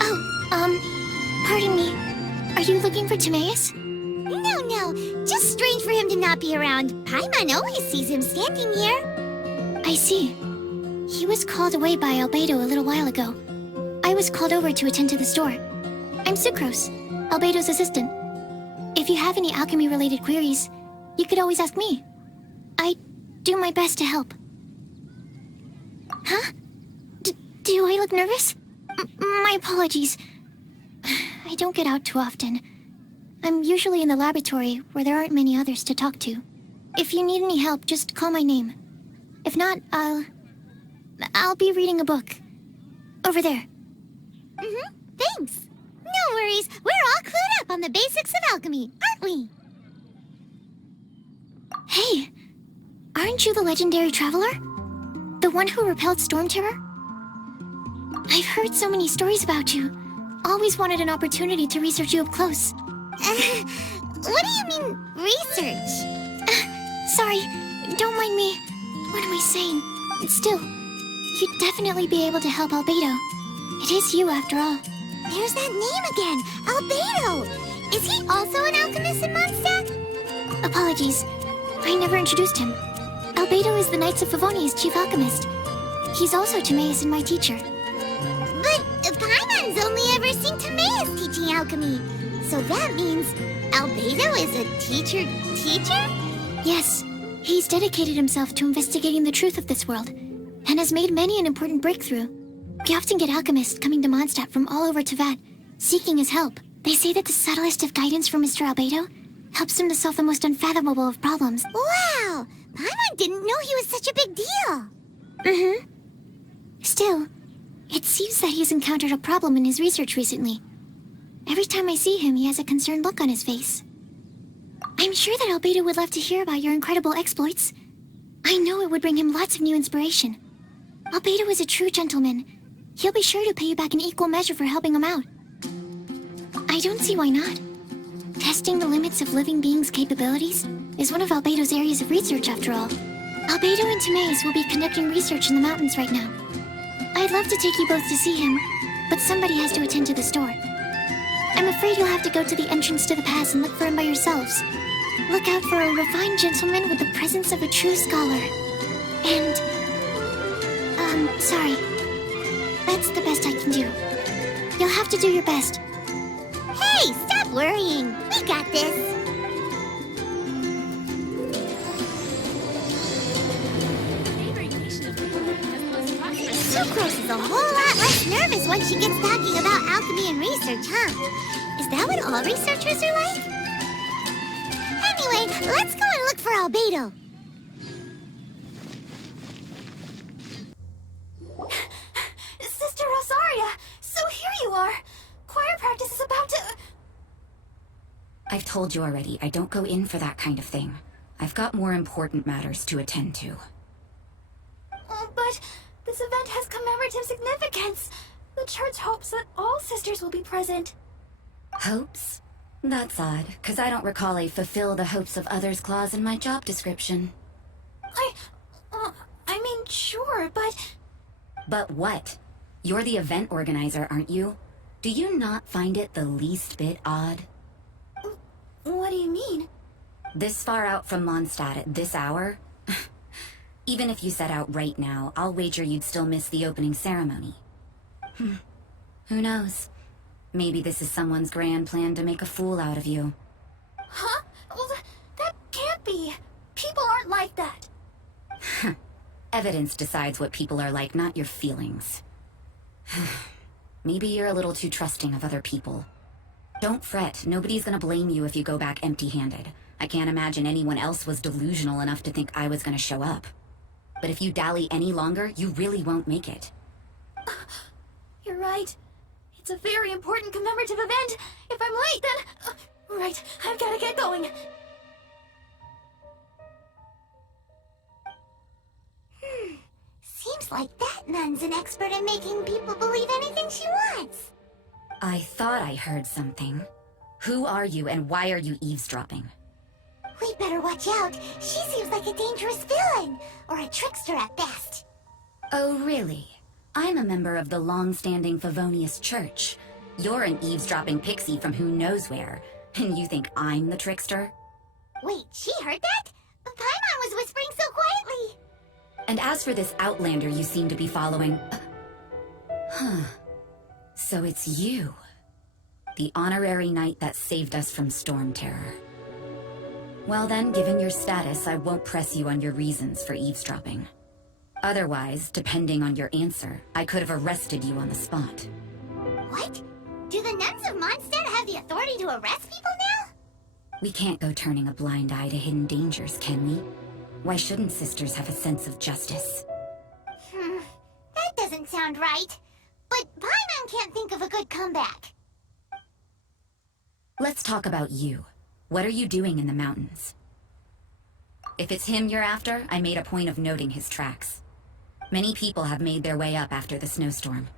Pardon me. Are you looking for Timaeus? No. Just strange for him to not be around. Paimon always sees him standing here. I see. He was called away by Albedo a little while ago. I was called over to attend to the store. I'm Sucrose, Albedo's assistant. If you have any alchemy-related queries, you could always ask me. I do my best to help. Huh? Do I look nervous? My apologies. I don't get out too often. I'm usually in the laboratory where there aren't many others to talk to. If you need any help, just call my name. If not, I'll be reading a book. Over there. Thanks. No worries. We're all clued up on the basics of alchemy, aren't we? Hey, aren't you the legendary traveler? The one who repelled Storm Terror? I've heard so many stories about you. Always wanted an opportunity to research you up close. What do you mean, research? Sorry, don't mind me. What am I saying? Still, you'd definitely be able to help Albedo. It is you, after all. There's that name again, Albedo. Is he also an alchemist in Mondstadt? Apologies, I never introduced him. Albedo is the Knights of Favonia's chief alchemist. He's also Timaeus and my teacher. But Paimon's only ever seen Timaeus teaching alchemy. So that means Albedo is a teacher? Yes, he's dedicated himself to investigating the truth of this world, and has made many an important breakthrough. We often get alchemists coming to Mondstadt from all over Teyvat, seeking his help. They say that the subtlest of guidance from Mr. Albedo helps him to solve the most unfathomable of problems. Wow! Paimon didn't know he was such a big deal. Still, it seems that he's encountered a problem in his research recently. Every time I see him, he has a concerned look on his face. I'm sure that Albedo would love to hear about your incredible exploits. I know it would bring him lots of new inspiration. Albedo is a true gentleman. He'll be sure to pay you back in equal measure for helping him out. I don't see why not. Testing the limits of living beings' capabilities is one of Albedo's areas of research, after all. Albedo and Timaeus will be conducting research in the mountains right now. I'd love to take you both to see him, but somebody has to attend to the store. I'm afraid you'll have to go to the entrance to the pass and look for him by yourselves. Look out for a refined gentleman with the presence of a true scholar. And... sorry. That's the best I can do. You'll have to do your best. Hey, stop worrying. We got this. Sucrose is a whole lot less nervous when she gets talking about alchemy and research, huh? Is that what all researchers are like? Anyway, let's go and look for Albedo. Sister Rosaria! So here you are! Choir practice is about to... I've told you already, I don't go in for that kind of thing. I've got more important matters to attend to. But this event has commemorative significance. The church hopes that all sisters will be present. Hopes? That's odd, because I don't recall a fulfill the hopes of others clause in my job description. I mean, sure, but... But what? You're the event organizer, aren't you? Do you not find it the least bit odd? What do you mean? This far out from Mondstadt at this hour? Even if you set out right now, I'll wager you'd still miss the opening ceremony. Who knows? Maybe this is someone's grand plan to make a fool out of you. Huh? Well, that can't be. People aren't like that. Evidence decides what people are like, not your feelings. Maybe you're a little too trusting of other people. Don't fret, nobody's gonna blame you if you go back empty-handed. I can't imagine anyone else was delusional enough to think I was gonna show up. But if you dally any longer, you really won't make it. You're right. It's a very important commemorative event. If I'm late, then... right, I've gotta get going. Seems like that nun's an expert in making people believe anything she wants. I thought I heard something. Who are you and why are you eavesdropping? We'd better watch out. She seems like a dangerous villain, or a trickster at best. Oh, really? I'm a member of the long-standing Favonius Church. You're an eavesdropping pixie from who knows where, and you think I'm the trickster? Wait, she heard that? Paimon was whispering so quietly. And as for this outlander you seem to be following... So it's you. The honorary knight that saved us from storm terror. Well then, given your status, I won't press you on your reasons for eavesdropping. Otherwise, depending on your answer, I could have arrested you on the spot. What? Do the nuns of Mondstadt have the authority to arrest people now? We can't go turning a blind eye to hidden dangers, can we? Why shouldn't sisters have a sense of justice? That doesn't sound right. But Paimon can't think of a good comeback. Let's talk about you. What are you doing in the mountains? If it's him you're after, I made a point of noting his tracks. Many people have made their way up after the snowstorm.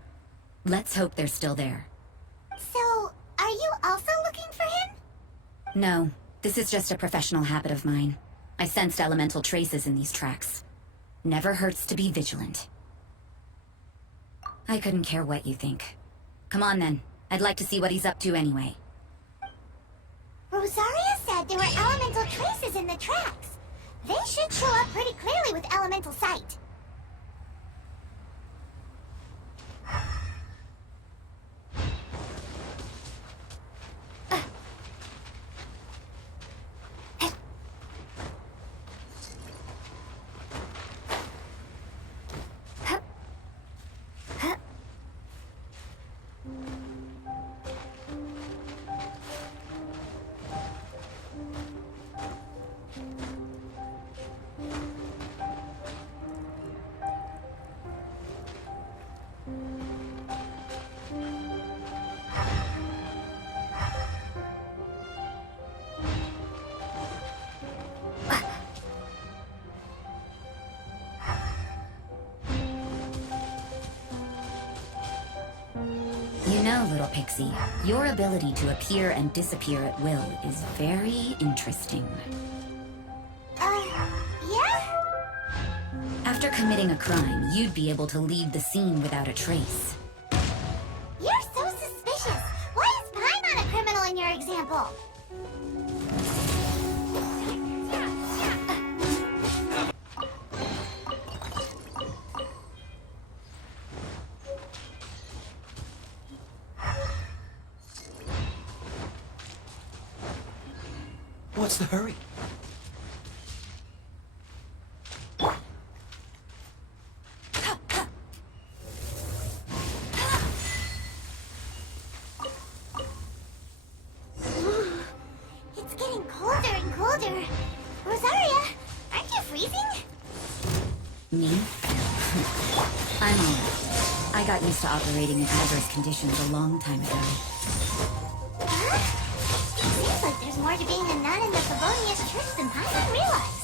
Let's hope they're still there. So, are you also looking for him? No, this is just a professional habit of mine. I sensed elemental traces in these tracks. Never hurts to be vigilant. I couldn't care what you think. Come on then. I'd like to see what he's up to anyway. Rosaria said there were elemental traces in the tracks. They should show up pretty clearly with elemental sight. You know, little pixie, your ability to appear and disappear at will is very interesting. Yeah? After committing a crime, you'd be able to leave the scene without a trace. You're so suspicious. Why is Paimon a criminal in your example? What's the hurry? It's getting colder and colder. Rosaria, aren't you freezing? Me? I'm alright. I got used to operating in adverse conditions a long time ago. Huh? Seems like there's more to being a nun in the Favonius Church than Paimon realized.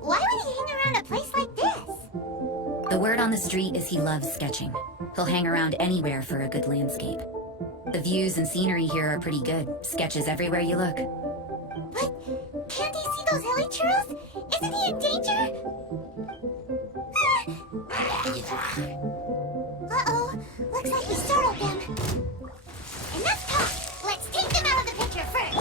Why would he hang around a place like this? The word on the street is he loves sketching. He'll hang around anywhere for a good landscape. The views and scenery here are pretty good. Sketches everywhere you look. But can't he see those hilly churros? Isn't he in danger? Uh-oh, looks like we startled them. Enough talk! Let's take them out of the picture first!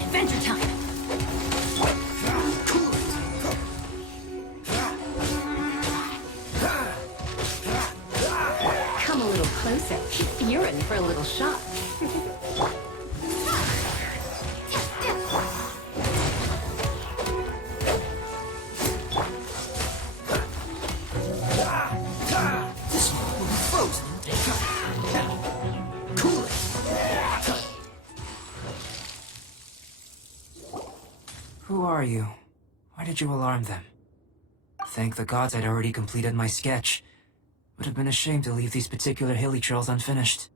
Adventure time! Come a little closer. You're in for a little shock. are you? Why did you alarm them? Thank the gods I'd already completed my sketch. Would have been a shame to leave these particular hilly trails unfinished.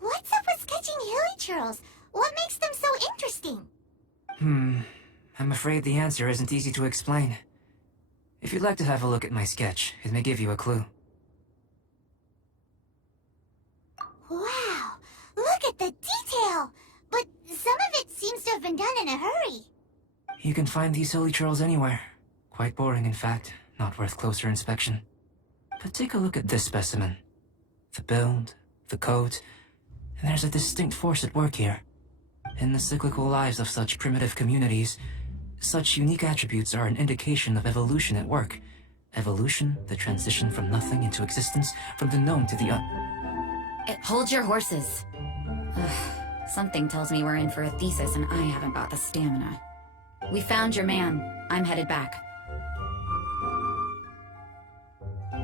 What's up with sketching hilly churls? What makes them so interesting? I'm afraid the answer isn't easy to explain. If you'd like to have a look at my sketch, it may give you a clue. Wow, look at the detail! But some of it seems to have been done in a hurry. You can find these hilly trails anywhere. Quite boring, in fact. Not worth closer inspection. But take a look at this specimen. The build, the coat, and there's a distinct force at work here. In the cyclical lives of such primitive communities, such unique attributes are an indication of evolution at work. Evolution, the transition from nothing into existence, from the known to the Hold your horses. Ugh, something tells me we're in for a thesis and I haven't got the stamina. We found your man. I'm headed back.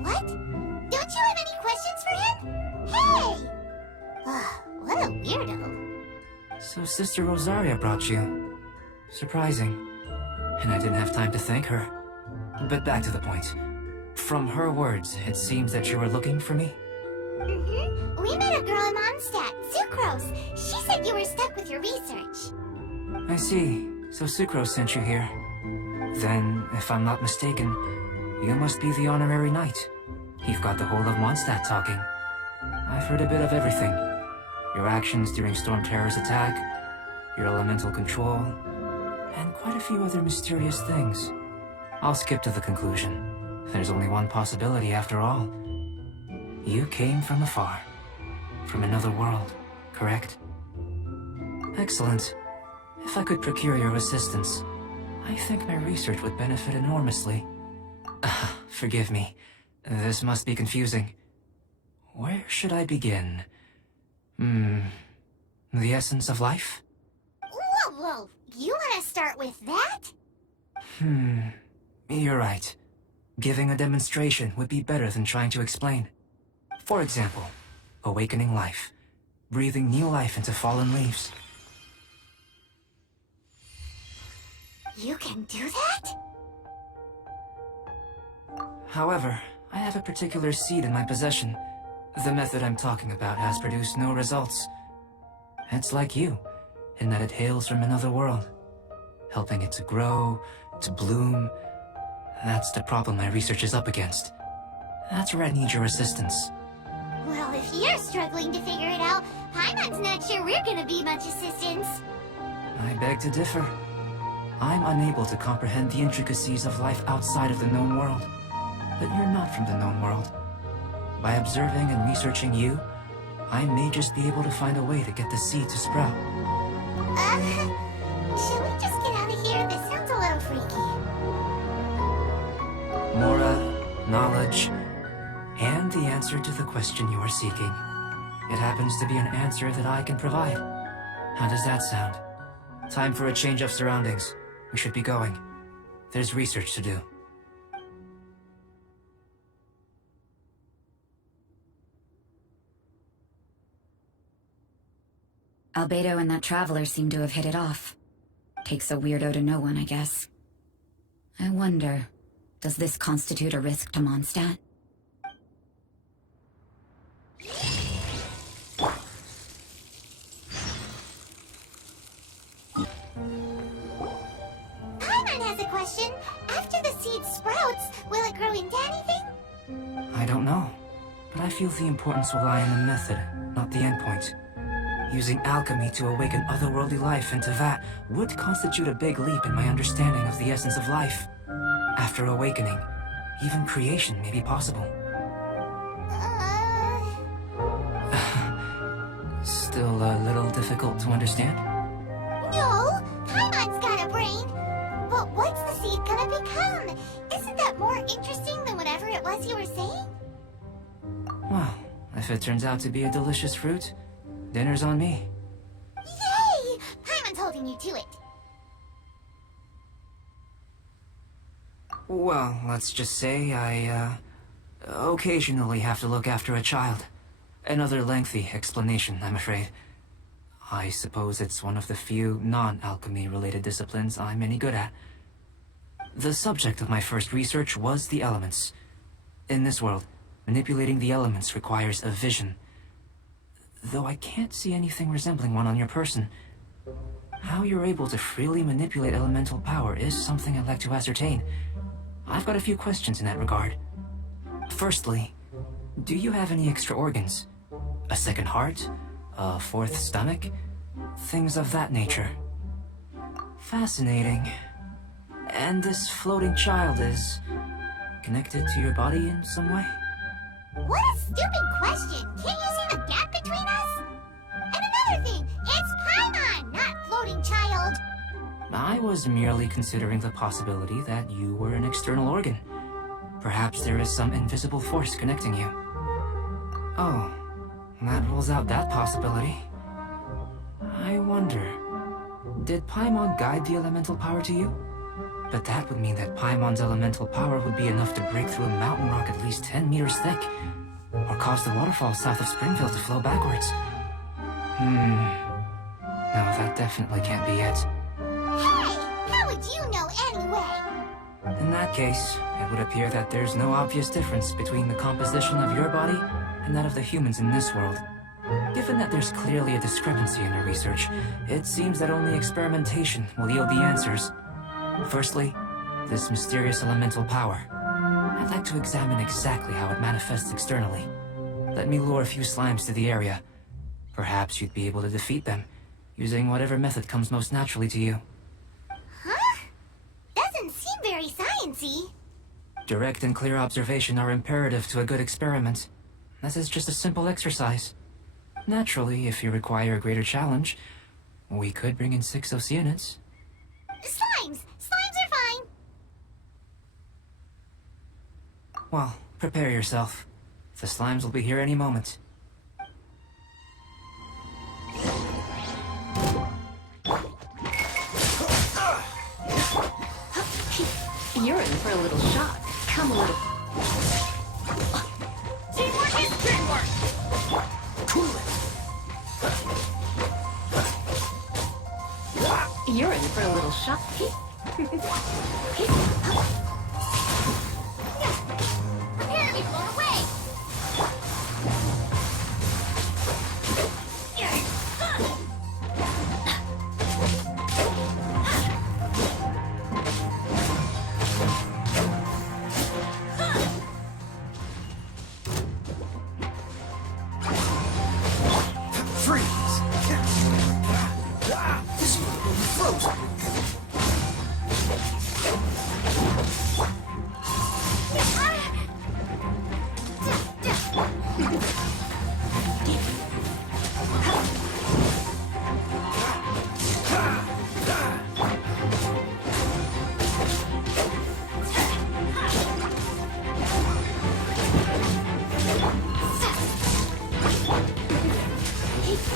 What? Don't you have any questions for him? Hey! What a weirdo. So Sister Rosaria brought you. Surprising. And I didn't have time to thank her. But back to the point. From her words, it seems that you were looking for me? We met a girl in Mondstadt, Sucrose. She said you were stuck with your research. I see. So Sucrose sent you here. Then, if I'm not mistaken, you must be the honorary knight. You've got the whole of Mondstadt talking. I've heard a bit of everything. Your actions during Storm Terror's attack, your elemental control, and quite a few other mysterious things. I'll skip to the conclusion. There's only one possibility after all. You came from afar. From another world, correct? Excellent. If I could procure your assistance, I think my research would benefit enormously. Forgive me. This must be confusing. Where should I begin? The essence of life? Whoa, you want to start with that? You're right. Giving a demonstration would be better than trying to explain. For example, awakening life. Breathing new life into fallen leaves. You can do that? However, I have a particular seed in my possession. The method I'm talking about has produced no results. It's like you, in that it hails from another world. Helping it to grow, to bloom. That's the problem my research is up against. That's where I need your assistance. Well, if you're struggling to figure it out, Paimon's not sure we're gonna be much assistance. I beg to differ. I'm unable to comprehend the intricacies of life outside of the known world. But you're not from the known world. By observing and researching you, I may just be able to find a way to get the seed to sprout. Should we just get out of here? This sounds a little freaky. Mora, knowledge, and the answer to the question you are seeking. It happens to be an answer that I can provide. How does that sound? Time for a change of surroundings. We should be going. There's research to do. Albedo and that traveler seem to have hit it off. Takes a weirdo to know one, I guess. I wonder, does this constitute a risk to Mondstadt? Paimon has a question. After the seed sprouts, will it grow into anything? I don't know, but I feel the importance will lie in the method, not the endpoint. Using alchemy to awaken otherworldly life into that would constitute a big leap in my understanding of the essence of life. After awakening, even creation may be possible. Still a little difficult to understand? No, Paimon's got a brain. But what's the seed gonna become? Isn't that more interesting than whatever it was you were saying? Well, if it turns out to be a delicious fruit, dinner's on me. Yay! Paimon's holding you to it. Well, let's just say I, occasionally have to look after a child. Another lengthy explanation, I'm afraid. I suppose it's one of the few non-alchemy related disciplines I'm any good at. The subject of my first research was the elements. In this world, manipulating the elements requires a vision. Though I can't see anything resembling one on your person. How you're able to freely manipulate elemental power is something I'd like to ascertain. I've got a few questions in that regard. Firstly, do you have any extra organs? A second heart? A fourth stomach? Things of that nature. Fascinating. And this floating child is connected to your body in some way? What a stupid question! Can't you see the gap between us? And another thing, it's Paimon, not floating child! I was merely considering the possibility that you were an external organ. Perhaps there is some invisible force connecting you. Oh, that rules out that possibility. I wonder, did Paimon guide the elemental power to you? But that would mean that Paimon's elemental power would be enough to break through a mountain rock at least 10 meters thick, or cause the waterfall south of Springfield to flow backwards. No, that definitely can't be it. Hey! How would you know anyway? In that case, it would appear that there's no obvious difference between the composition of your body and that of the humans in this world. Given that there's clearly a discrepancy in our research, it seems that only experimentation will yield the answers. Firstly, this mysterious elemental power. I'd like to examine exactly how it manifests externally. Let me lure a few slimes to the area. Perhaps you'd be able to defeat them, using whatever method comes most naturally to you. Huh? Doesn't seem very sciencey. Direct and clear observation are imperative to a good experiment. This is just a simple exercise. Naturally, if you require a greater challenge, we could bring in 6 Oceanids. Slimes! Slimes are fine! Well, prepare yourself. The slimes will be here any moment. You're in for a little shock. Come a little. Teamwork is teamwork! You're in for a little shock. Prepare to be blown away!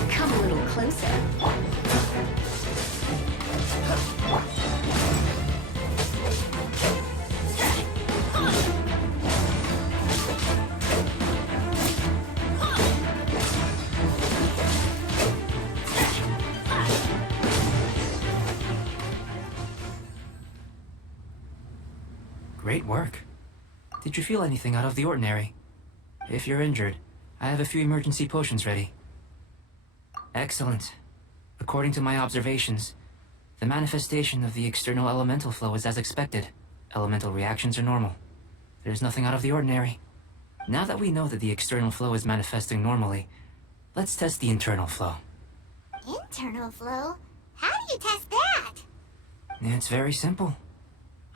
Come a little closer. Great work. Did you feel anything out of the ordinary? If you're injured, I have a few emergency potions ready. Excellent. According to my observations, the manifestation of the external elemental flow is as expected. Elemental reactions are normal. There's nothing out of the ordinary. Now that we know that the external flow is manifesting normally, let's test the internal flow. Internal flow? How do you test that? It's very simple.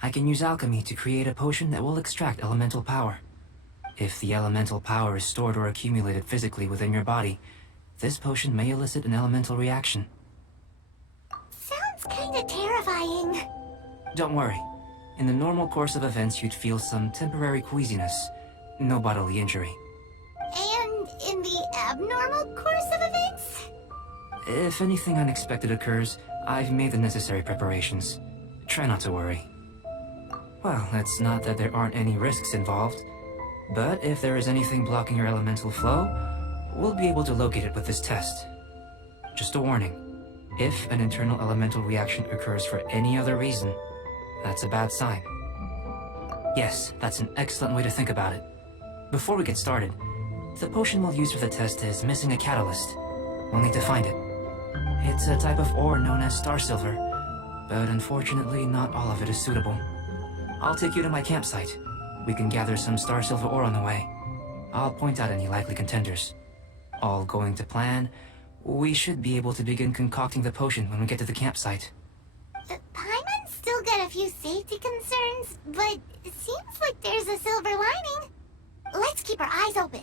I can use alchemy to create a potion that will extract elemental power. If the elemental power is stored or accumulated physically within your body, this potion may elicit an elemental reaction. Sounds kinda terrifying. Don't worry. In the normal course of events, you'd feel some temporary queasiness. No bodily injury. And in the abnormal course of events? If anything unexpected occurs, I've made the necessary preparations. Try not to worry. Well, it's not that there aren't any risks involved, but if there is anything blocking your elemental flow, we'll be able to locate it with this test. Just a warning. If an internal elemental reaction occurs for any other reason, that's a bad sign. Yes, that's an excellent way to think about it. Before we get started, the potion we'll use for the test is missing a catalyst. We'll need to find it. It's a type of ore known as star silver, but unfortunately not all of it is suitable. I'll take you to my campsite. We can gather some star silver ore on the way. I'll point out any likely contenders. All going to plan, we should be able to begin concocting the potion when we get to the campsite. Paimon's still got a few safety concerns, but it seems like there's a silver lining. Let's keep our eyes open.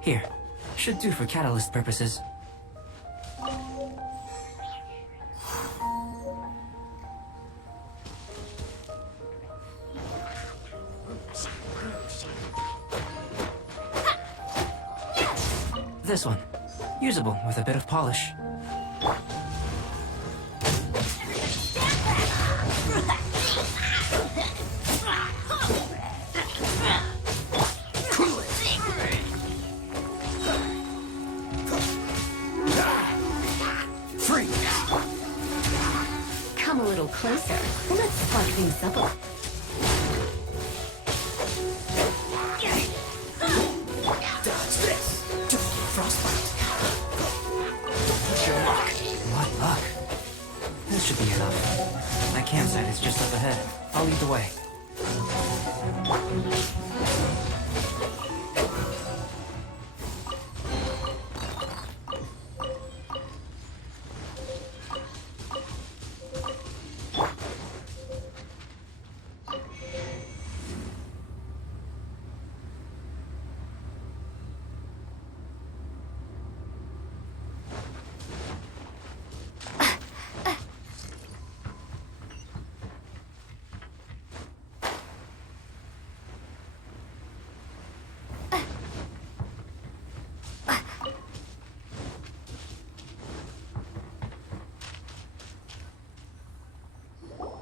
Here, should do for catalyst purposes. This one, usable with a bit of polish. Come a little closer. Let's spark things up a bit. Dodge this. Frostbite. Push your luck. What luck. This should be enough. My campsite is just up ahead. I'll lead the way.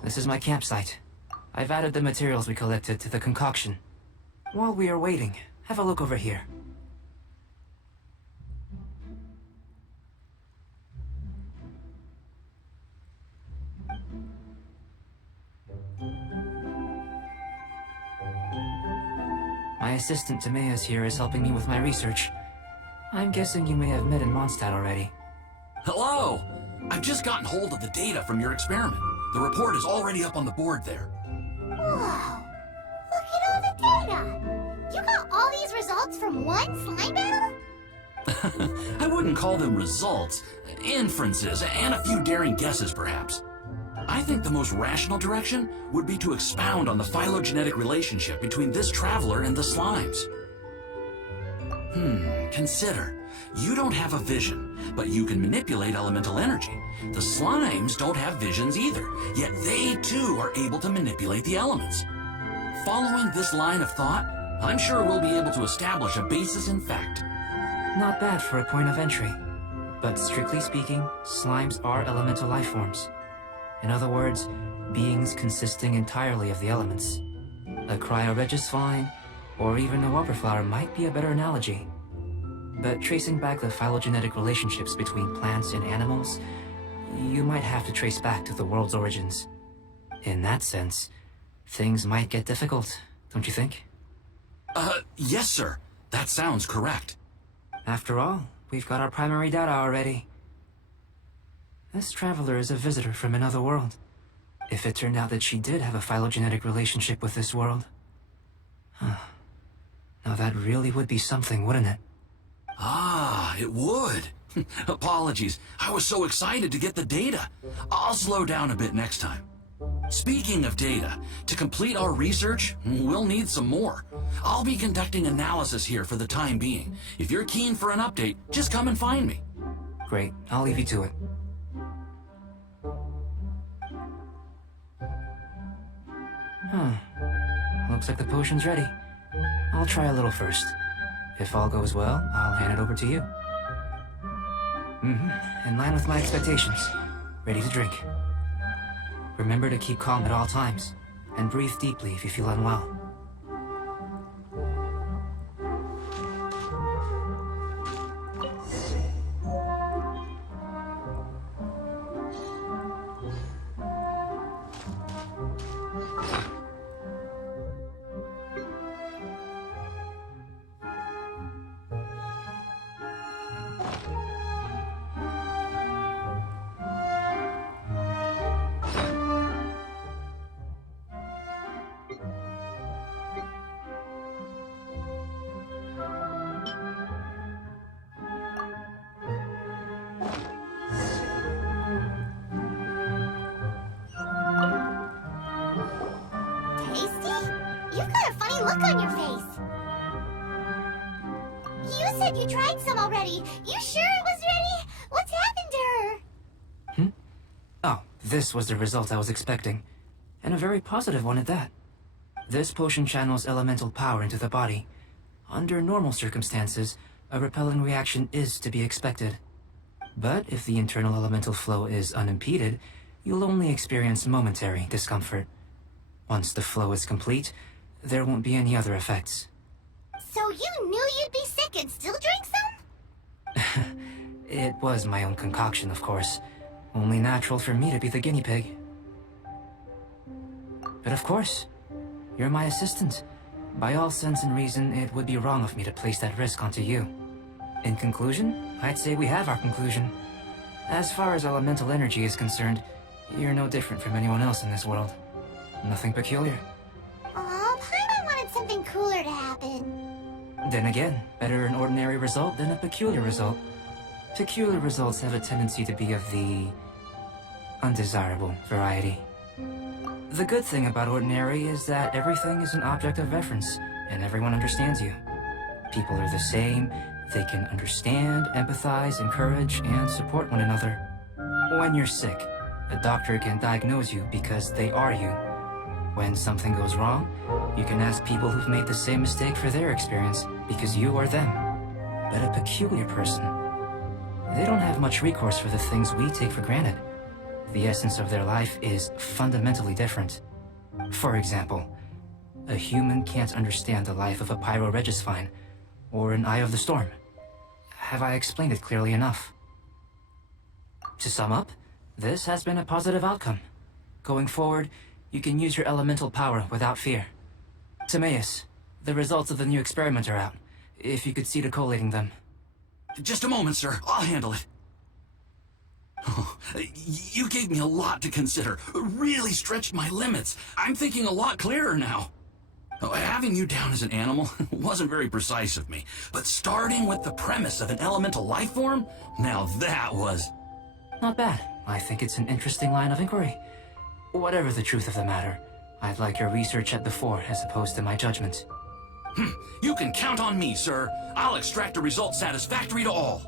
This is my campsite. I've added the materials we collected to the concoction. While we are waiting, have a look over here. My assistant Timaeus here is helping me with my research. I'm guessing you may have met in Mondstadt already. Hello! I've just gotten hold of the data from your experiment. The report is already up on the board there. Whoa! Look at all the data! You got all these results from one slime battle? I wouldn't call them results, inferences, and a few daring guesses perhaps. I think the most rational direction would be to expound on the phylogenetic relationship between this traveler and the slimes. Consider. You don't have a vision, but you can manipulate elemental energy. The slimes don't have visions either, yet they too are able to manipulate the elements. Following this line of thought, I'm sure we'll be able to establish a basis in fact. Not bad for a point of entry. But strictly speaking, slimes are elemental life forms. In other words, beings consisting entirely of the elements. A cryoregis or even a wildflower might be a better analogy. But tracing back the phylogenetic relationships between plants and animals, you might have to trace back to the world's origins. In that sense, things might get difficult, don't you think? Yes, sir. That sounds correct. After all, we've got our primary data already. This traveler is a visitor from another world. If it turned out that she did have a phylogenetic relationship with this world... Now that really would be something, wouldn't it? Ah, it would. Apologies. I was so excited to get the data. I'll slow down a bit next time. Speaking of data, to complete our research, we'll need some more. I'll be conducting analysis here for the time being. If you're keen for an update, just come and find me. Great, I'll leave you to it. Looks like the potion's ready. I'll try a little first. If all goes well, I'll hand it over to you. In line with my expectations. Ready to drink. Remember to keep calm at all times, and breathe deeply if you feel unwell. Tasty? You've got a funny look on your face. You said you tried some already. You sure it was ready? What's happened to her? Oh, this was the result I was expecting. And a very positive one at that. This potion channels elemental power into the body. Under normal circumstances, a repelling reaction is to be expected. But if the internal elemental flow is unimpeded, you'll only experience momentary discomfort. Once the flow is complete, there won't be any other effects. So you knew you'd be sick and still drank some? It was my own concoction, of course. Only natural for me to be the guinea pig. But of course, you're my assistant. By all sense and reason, it would be wrong of me to place that risk onto you. In conclusion, I'd say we have our conclusion. As far as elemental energy is concerned, you're no different from anyone else in this world. Nothing peculiar. Aw, Paimon wanted something cooler to happen. Then again, better an ordinary result than a peculiar result. Peculiar results have a tendency to be of the undesirable variety. The good thing about ordinary is that everything is an object of reference, and everyone understands you. People are the same, they can understand, empathize, encourage, and support one another. When you're sick, a doctor can diagnose you because they are you. When something goes wrong, you can ask people who've made the same mistake for their experience, because you are them. But a peculiar person, they don't have much recourse for the things we take for granted. The essence of their life is fundamentally different. For example, a human can't understand the life of a pyroregisvine, or an eye of the storm. Have I explained it clearly enough? To sum up, this has been a positive outcome. Going forward, you can use your elemental power without fear. Timaeus, the results of the new experiment are out. If you could see to collating them. Just a moment, sir. I'll handle it. Oh, you gave me a lot to consider. Really stretched my limits. I'm thinking a lot clearer now. Oh, having you down as an animal wasn't very precise of me, but starting with the premise of an elemental life form, now that was... Not bad. I think it's an interesting line of inquiry. Whatever the truth of the matter, I'd like your research at the fore as opposed to my judgment. You can count on me, sir. I'll extract a result satisfactory to all.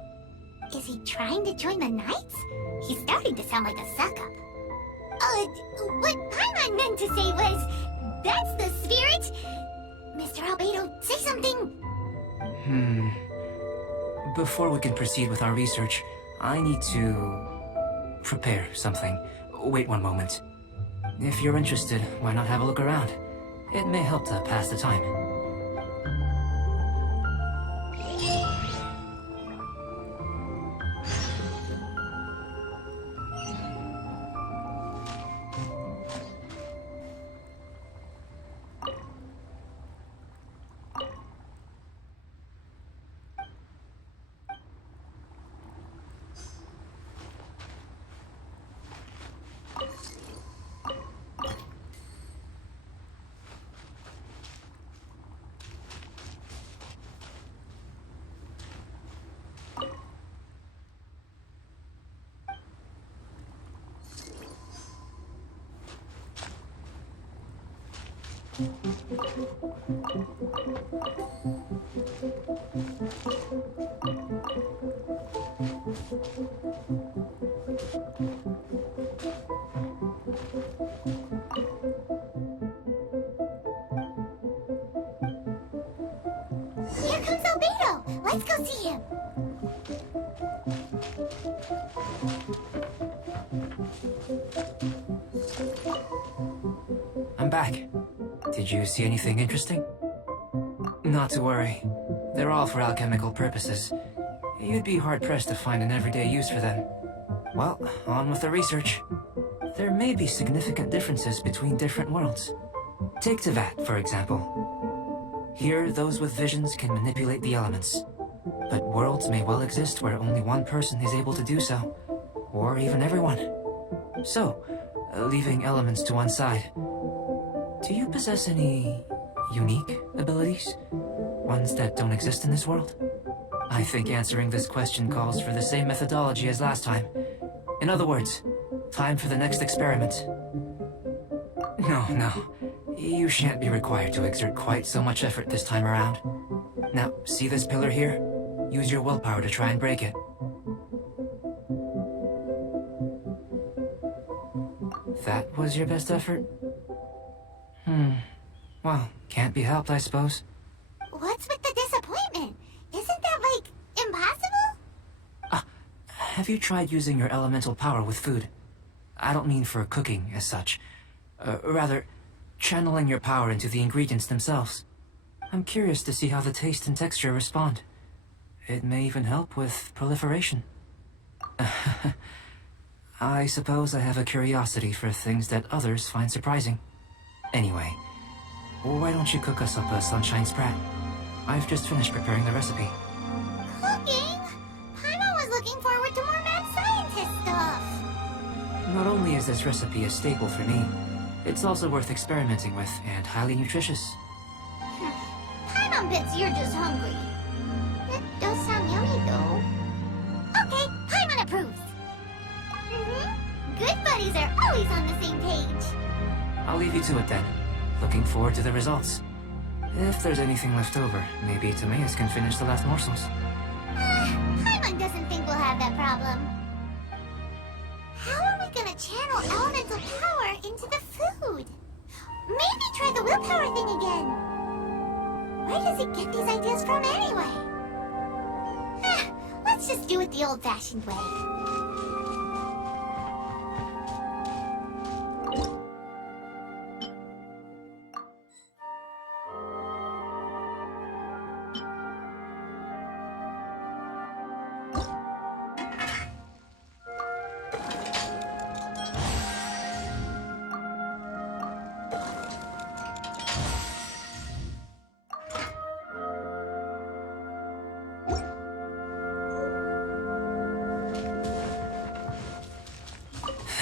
Is he trying to join the Knights? He's starting to sound like a suck-up. What Paimon meant to say was, that's the spirit! Mr. Albedo, say something! Before we can proceed with our research, I need to prepare something. Wait one moment. If you're interested, why not have a look around? It may help to pass the time. Here comes Albedo! Let's go see him! I'm back. Did you see anything interesting? Not to worry. They're all for alchemical purposes. You'd be hard-pressed to find an everyday use for them. Well, on with the research. There may be significant differences between different worlds. Take Teyvat, for example. Here, those with visions can manipulate the elements. But worlds may well exist where only one person is able to do so. Or even everyone. So, leaving elements to one side, do you possess any unique abilities? Ones that don't exist in this world? I think answering this question calls for the same methodology as last time. In other words, time for the next experiment. No. You shan't be required to exert quite so much effort this time around. Now, see this pillar here? Use your willpower to try and break it. That was your best effort? Well, can't be helped, I suppose. What's with the disappointment? Isn't that, like, impossible? Have you tried using your elemental power with food? I don't mean for cooking, as such. Rather, channeling your power into the ingredients themselves. I'm curious to see how the taste and texture respond. It may even help with proliferation. I suppose I have a curiosity for things that others find surprising. Anyway, why don't you cook us up a sunshine sprat? I've just finished preparing the recipe. Cooking? Paimon was looking forward to more mad scientist stuff. Not only is this recipe a staple for me, it's also worth experimenting with and highly nutritious. Paimon bets you're just hungry. That does sound yummy, though. Okay, Paimon approves. Good buddies are always on the same page. I'll leave you to it then. Looking forward to the results. If there's anything left over, maybe Timaeus can finish the last morsels. Paimon doesn't think we'll have that problem. How are we gonna channel elemental power into the food? Maybe try the willpower thing again. Where does he get these ideas from anyway? Let's just do it the old-fashioned way.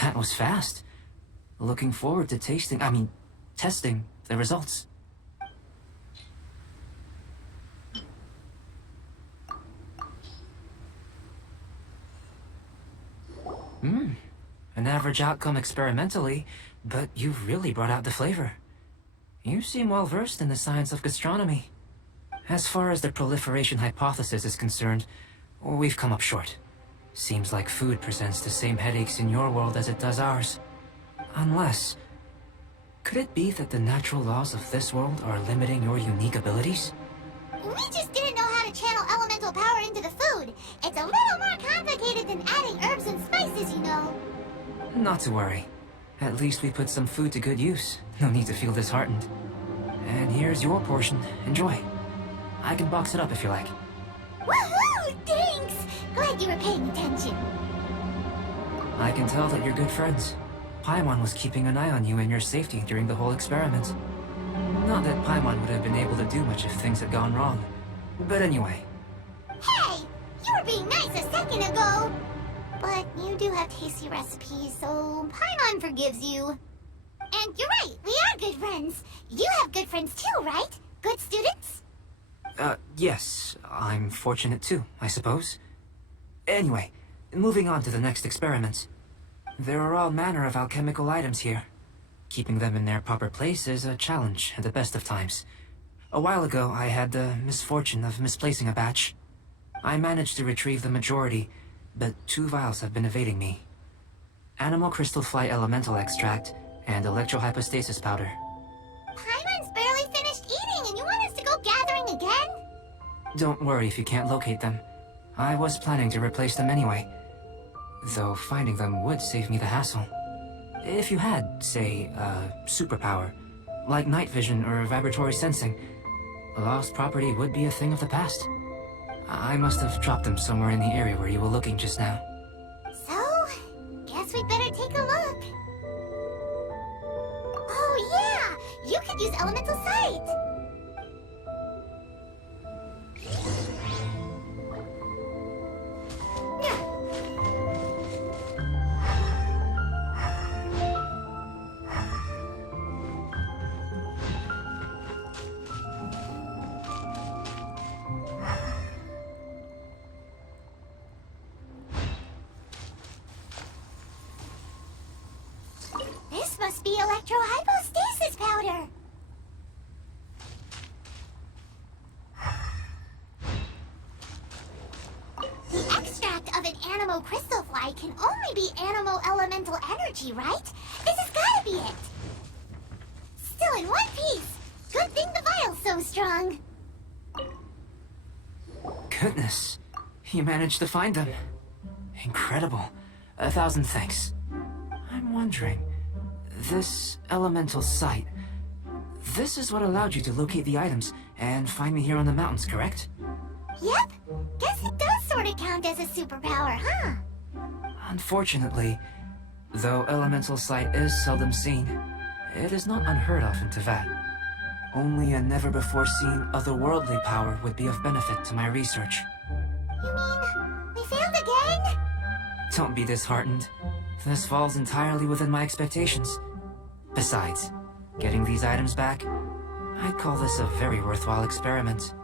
That was fast. Looking forward to testing the results. An average outcome experimentally, but you've really brought out the flavor. You seem well versed in the science of gastronomy. As far as the proliferation hypothesis is concerned, we've come up short. Seems like food presents the same headaches in your world as it does ours. Unless... could it be that the natural laws of this world are limiting your unique abilities? We just didn't know how to channel elemental power into the food. It's a little more complicated than adding herbs and spices, you know. Not to worry. At least we put some food to good use. No need to feel disheartened. And here's your portion. Enjoy. I can box it up if you like. Woohoo! Thanks! Glad you were paying attention. I can tell that you're good friends. Paimon was keeping an eye on you and your safety during the whole experiment. Not that Paimon would have been able to do much if things had gone wrong. But anyway. Hey! You were being nice a second ago! But you do have tasty recipes, so Paimon forgives you. And you're right, we are good friends. You have good friends too, right? Good students? Yes. I'm fortunate too, I suppose. Anyway, moving on to the next experiment. There are all manner of alchemical items here. Keeping them in their proper place is a challenge at the best of times. A while ago, I had the misfortune of misplacing a batch. I managed to retrieve the majority, but 2 vials have been evading me. Animal crystal fly elemental extract and electrohypostasis powder. Paimon's barely finished eating and you want us to go gathering again? Don't worry if you can't locate them. I was planning to replace them anyway. Though finding them would save me the hassle. If you had, say, a superpower, like night vision or vibratory sensing, lost property would be a thing of the past. I must have dropped them somewhere in the area where you were looking just now. So, guess we'd better take a look. Oh yeah! You could use Elemental Sight! This must be electrohypostasis powder! The extract of an animo crystal fly can only be animo elemental energy, right? This has gotta be it! Still in one piece! Good thing the vial's so strong! Goodness, you managed to find them. Incredible. 1,000 thanks. I'm wondering, this elemental sight, this is what allowed you to locate the items and find me here on the mountains, correct? Yep, guess it does sort of count as a superpower, huh? Unfortunately, though elemental sight is seldom seen, it is not unheard of in Teyvat. Only a never-before-seen otherworldly power would be of benefit to my research. You mean, we failed again? Don't be disheartened. This falls entirely within my expectations. Besides, getting these items back, I'd call this a very worthwhile experiment.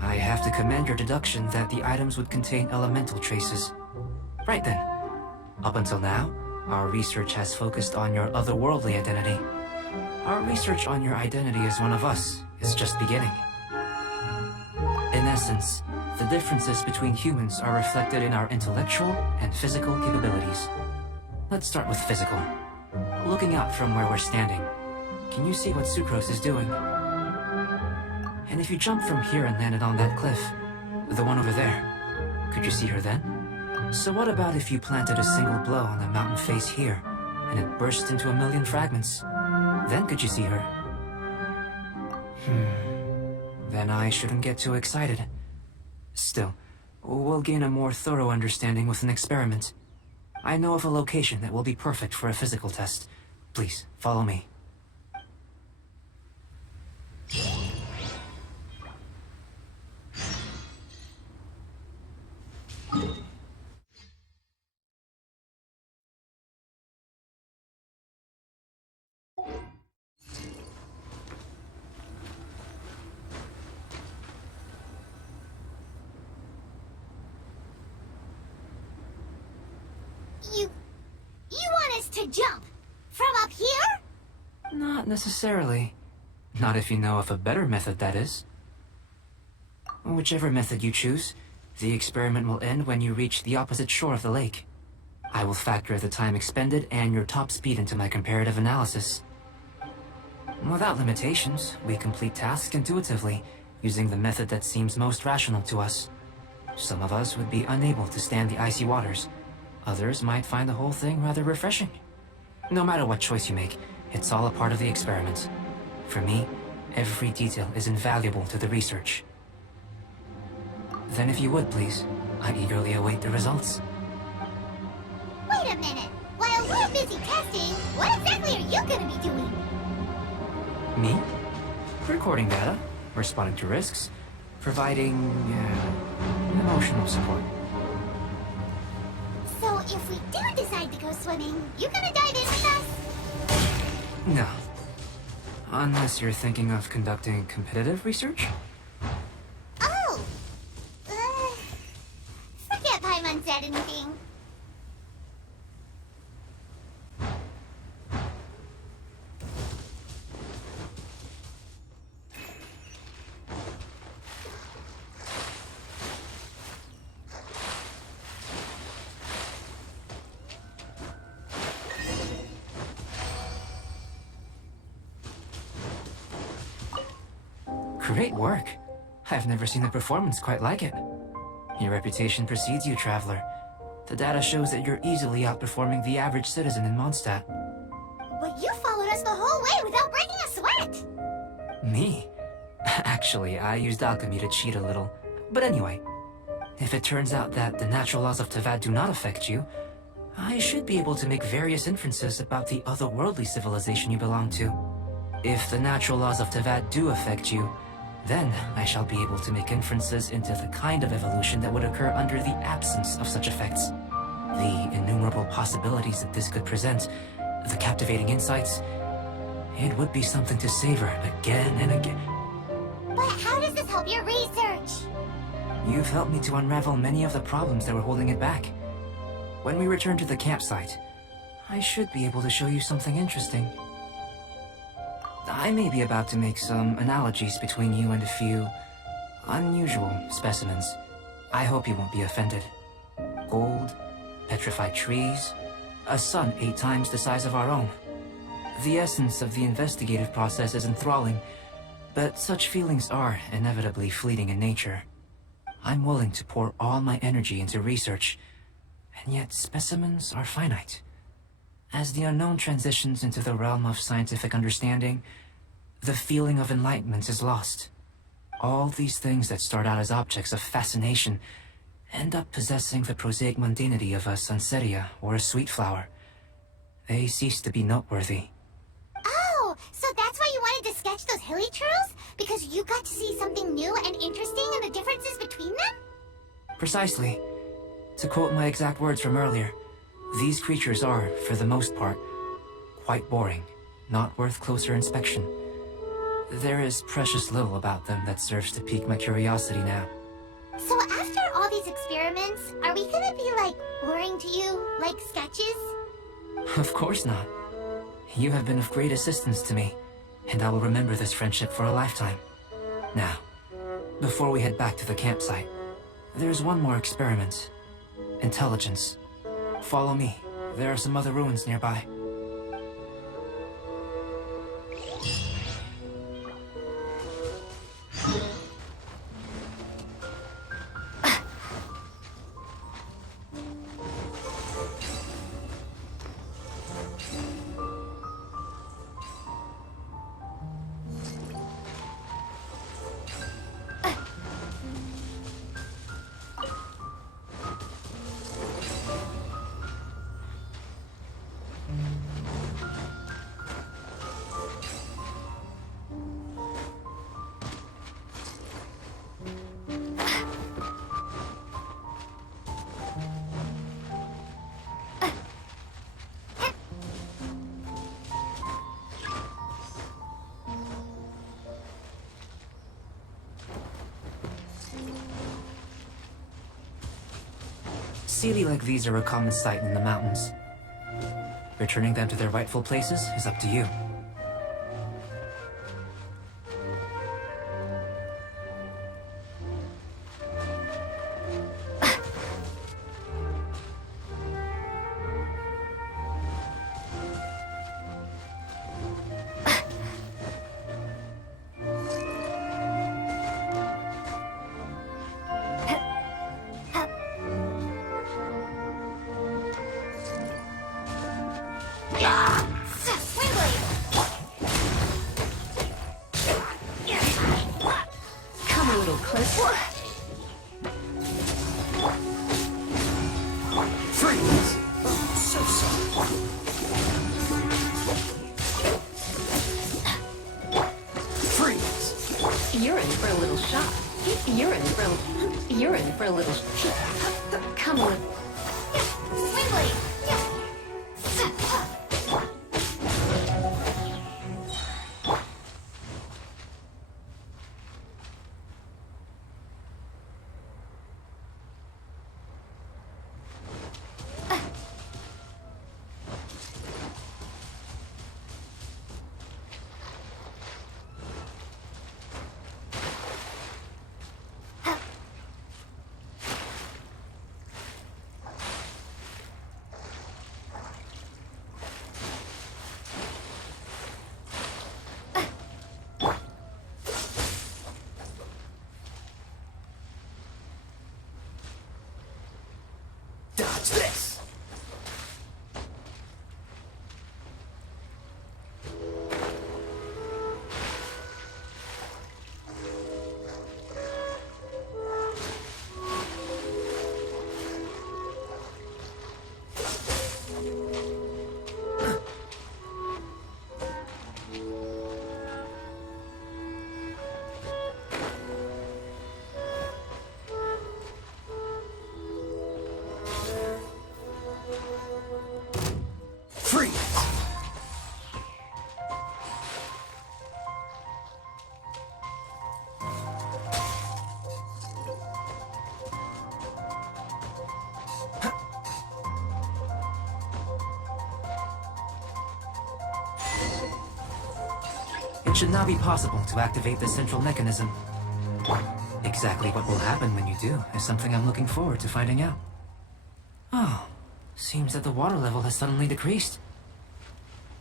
I have to commend your deduction that the items would contain elemental traces. Right then. Up until now, our research has focused on your otherworldly identity. Our research on your identity as one of us is just beginning. In essence, the differences between humans are reflected in our intellectual and physical capabilities. Let's start with physical. Looking out from where we're standing, can you see what Sucrose is doing? And if you jumped from here and landed on that cliff, the one over there, could you see her then? So what about if you planted a single blow on the mountain face here, and it burst into 1,000,000 fragments? Then could you see her? Then I shouldn't get too excited. Still, we'll gain a more thorough understanding with an experiment. I know of a location that will be perfect for a physical test. Please, follow me. You want us to jump? From up here? Not necessarily. Not if you know of a better method, that is. Whichever method you choose, the experiment will end when you reach the opposite shore of the lake. I will factor the time expended and your top speed into my comparative analysis. Without limitations, we complete tasks intuitively, using the method that seems most rational to us. Some of us would be unable to stand the icy waters. Others might find the whole thing rather refreshing. No matter what choice you make, it's all a part of the experiment. For me, every detail is invaluable to the research. Then if you would, please, I eagerly await the results. Wait a minute. While we're busy testing, what exactly are you gonna be doing? Me? Recording data, responding to risks, providing emotional support. So if we do decide to go swimming, you gonna dive in with us? No. Unless you're thinking of conducting competitive research? Oh! Forget Paimon said anything. Great work. I've never seen a performance quite like it. Your reputation precedes you, Traveler. The data shows that you're easily outperforming the average citizen in Mondstadt. But you followed us the whole way without breaking a sweat! Me? Actually, I used alchemy to cheat a little. But anyway, if it turns out that the natural laws of Tavad do not affect you, I should be able to make various inferences about the otherworldly civilization you belong to. If the natural laws of Tavad do affect you, then I shall be able to make inferences into the kind of evolution that would occur under the absence of such effects. The innumerable possibilities that this could present, the captivating insights, it would be something to savor again and again. But how does this help your research? You've helped me to unravel many of the problems that were holding it back. When we return to the campsite, I should be able to show you something interesting. I may be about to make some analogies between you and a few unusual specimens. I hope you won't be offended. Gold, petrified trees, a sun 8 times the size of our own. The essence of the investigative process is enthralling, but such feelings are inevitably fleeting in nature. I'm willing to pour all my energy into research, and yet specimens are finite. As the unknown transitions into the realm of scientific understanding, the feeling of enlightenment is lost. All these things that start out as objects of fascination end up possessing the prosaic mundanity of a sunsetia or a sweet flower. They cease to be noteworthy. Oh, so that's why you wanted to sketch those hilly churls? Because you got to see something new and interesting and the differences between them? Precisely. To quote my exact words from earlier, these creatures are, for the most part, quite boring, not worth closer inspection. There is precious little about them that serves to pique my curiosity now. So after all these experiments, are we gonna be, like, boring to you, like sketches? Of course not. You have been of great assistance to me, and I will remember this friendship for a lifetime. Now, before we head back to the campsite, there's one more experiment. Intelligence. Follow me. There are some other ruins nearby. Sealy like these are a common sight in the mountains. Returning them to their rightful places is up to you. Come a little closer. Freeze! So sorry. Freeze! You're in for a little shock. You're in for a little. Come a little. Swingblade! It should now be possible to activate the central mechanism. Exactly what will happen when you do is something I'm looking forward to finding out. Oh, seems that the water level has suddenly decreased.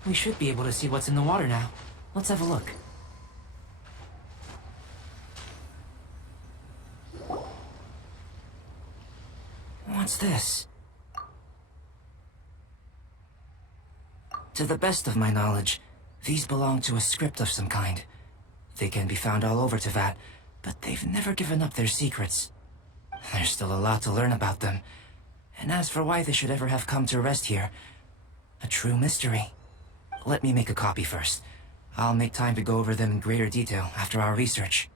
We should be able to see what's in the water now. Let's have a look. What's this? To the best of my knowledge, these belong to a script of some kind. They can be found all over Teyvat, but they've never given up their secrets. There's still a lot to learn about them. And as for why they should ever have come to rest here, a true mystery. Let me make a copy first. I'll make time to go over them in greater detail after our research.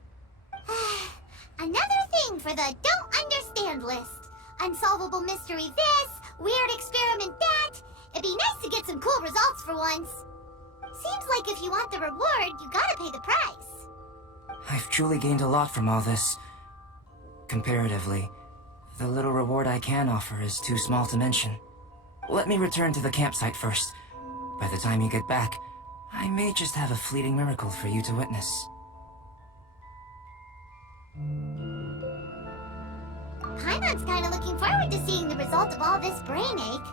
Another thing for the don't understand list. Unsolvable mystery this, weird experiment that. It'd be nice to get some cool results for once. Seems like if you want the reward, you gotta pay the price. I've truly gained a lot from all this. Comparatively, the little reward I can offer is too small to mention. Let me return to the campsite first. By the time you get back, I may just have a fleeting miracle for you to witness. Paimon's kinda looking forward to seeing the result of all this brain ache.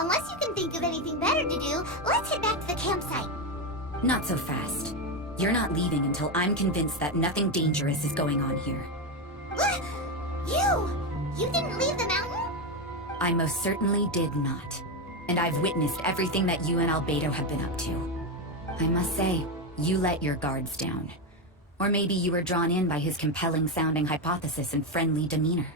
Unless you can think of anything better to do, let's head back to the campsite. Not so fast. You're not leaving until I'm convinced that nothing dangerous is going on here. What? You didn't leave the mountain? I most certainly did not. And I've witnessed everything that you and Albedo have been up to. I must say, you let your guards down. Or maybe you were drawn in by his compelling-sounding hypothesis and friendly demeanor.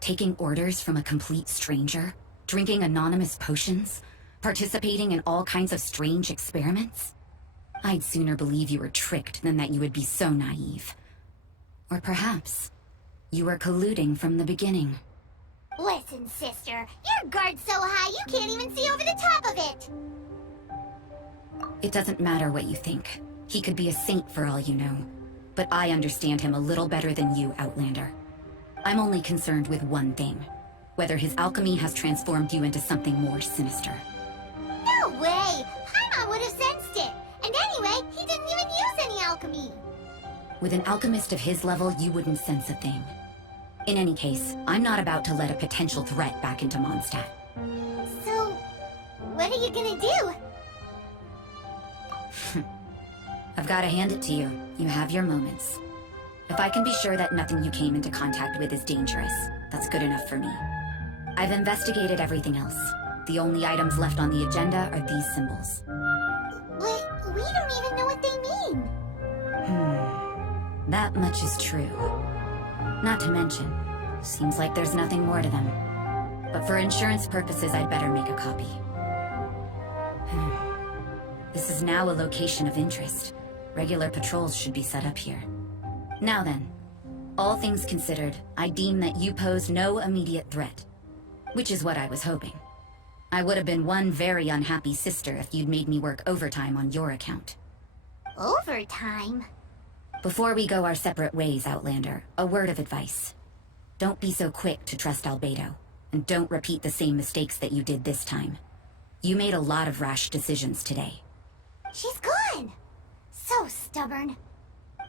Taking orders from a complete stranger? Drinking anonymous potions? Participating in all kinds of strange experiments? I'd sooner believe you were tricked than that you would be so naive. Or perhaps, you were colluding from the beginning. Listen, sister, your guard's so high you can't even see over the top of it! It doesn't matter what you think. He could be a saint for all you know. But I understand him a little better than you, Outlander. I'm only concerned with one thing. Whether his alchemy has transformed you into something more sinister. No way! Paimon would have sensed it! And anyway, he didn't even use any alchemy! With an alchemist of his level, you wouldn't sense a thing. In any case, I'm not about to let a potential threat back into Mondstadt. So, what are you gonna do? I've got to hand it to you. You have your moments. If I can be sure that nothing you came into contact with is dangerous, that's good enough for me. I've investigated everything else. The only items left on the agenda are these symbols. But we don't even know what they mean! That much is true. Not to mention, seems like there's nothing more to them. But for insurance purposes, I'd better make a copy. This is now a location of interest. Regular patrols should be set up here. Now then, all things considered, I deem that you pose no immediate threat. Which is what I was hoping. I would have been one very unhappy sister if you'd made me work overtime on your account. Overtime? Before we go our separate ways, Outlander, a word of advice. Don't be so quick to trust Albedo, and don't repeat the same mistakes that you did this time. You made a lot of rash decisions today. She's gone! So stubborn.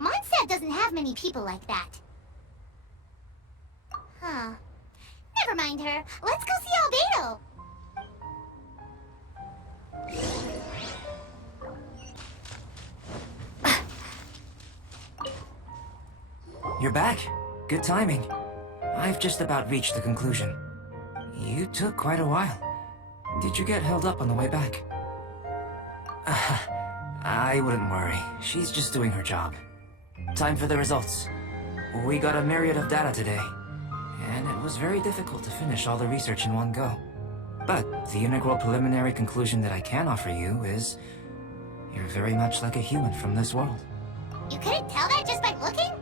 Mondstadt doesn't have many people like that. Huh. Never mind her. Let's go see Albedo! You're back. Good timing. I've just about reached the conclusion. You took quite a while. Did you get held up on the way back? I wouldn't worry. She's just doing her job. Time for the results. We got a myriad of data today, and it was very difficult to finish all the research in one go. But the integral preliminary conclusion that I can offer you is you're very much like a human from this world. You couldn't tell that just by looking?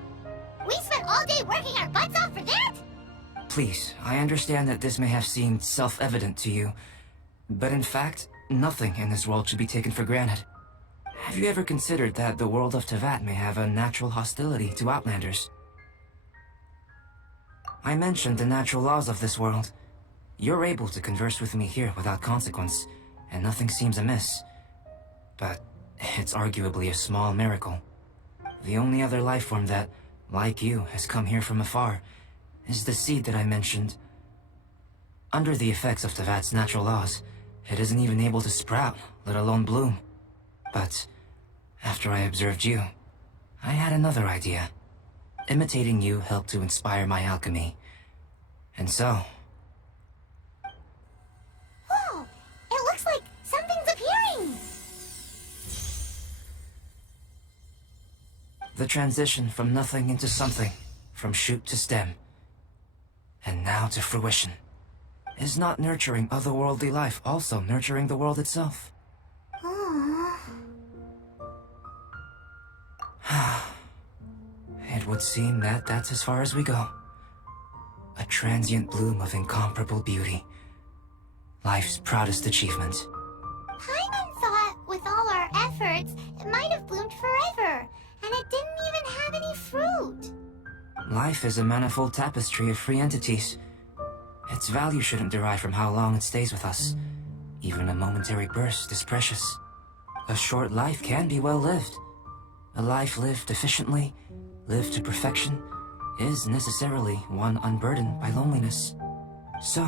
We spent all day working our butts off for that? Please, I understand that this may have seemed self-evident to you, but in fact, nothing in this world should be taken for granted. Have you ever considered that the world of Teyvat may have a natural hostility to Outlanders? I mentioned the natural laws of this world. You're able to converse with me here without consequence, and nothing seems amiss. but it's arguably a small miracle. The only other life form that, like you, has come here from afar is the seed that I mentioned. Under the effects of Tevat's natural laws, it isn't even able to sprout, let alone bloom. But after I observed you, I had another idea. Imitating you helped to inspire my alchemy. And so... Whoa! It looks like something's appearing! the transition from nothing into something, from shoot to stem, and now to fruition. Is not nurturing otherworldly life also nurturing the world itself? It would seem that that's as far as we go. A transient bloom of incomparable beauty. Life's proudest achievement. Paimon thought, with all our efforts, it might have bloomed forever, and it didn't even have any fruit. Life is a manifold tapestry of free entities. Its value shouldn't derive from how long it stays with us. Even a momentary burst is precious. A short life can be well lived. A life lived efficiently, lived to perfection, is necessarily one unburdened by loneliness. So,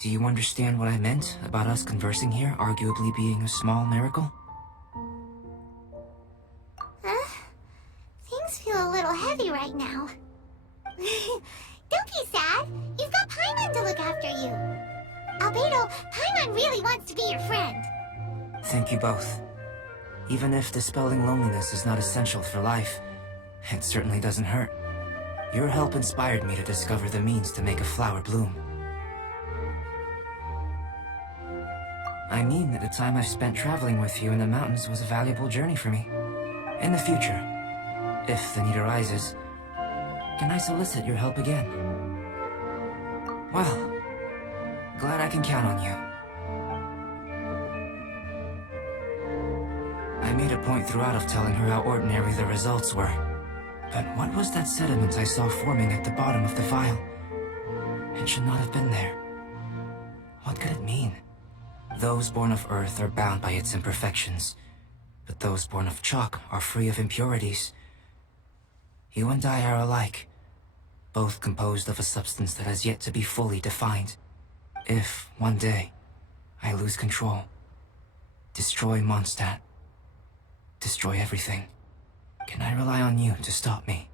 do you understand what I meant about us conversing here arguably being a small miracle? Things feel a little heavy right now. Don't be sad. You've got Paimon to look after you. Albedo, Paimon really wants to be your friend. Thank you both. Even if dispelling loneliness is not essential for life, it certainly doesn't hurt. Your help inspired me to discover the means to make a flower bloom. I mean that the time I've spent traveling with you in the mountains was a valuable journey for me. In the future, if the need arises, can I solicit your help again? Well, glad I can count on you. I made a point throughout of telling her how ordinary the results were. But what was that sediment I saw forming at the bottom of the vial? It should not have been there. What could it mean? Those born of Earth are bound by its imperfections, but those born of chalk are free of impurities. You and I are alike, both composed of a substance that has yet to be fully defined. If, one day, I lose control, destroy Mondstadt, destroy everything, can I rely on you to stop me?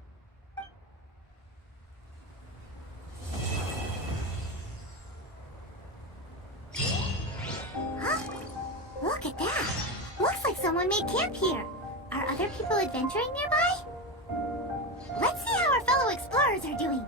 Huh? Look at that. Looks like someone made camp here. Are other people adventuring nearby? Let's see how our fellow explorers are doing.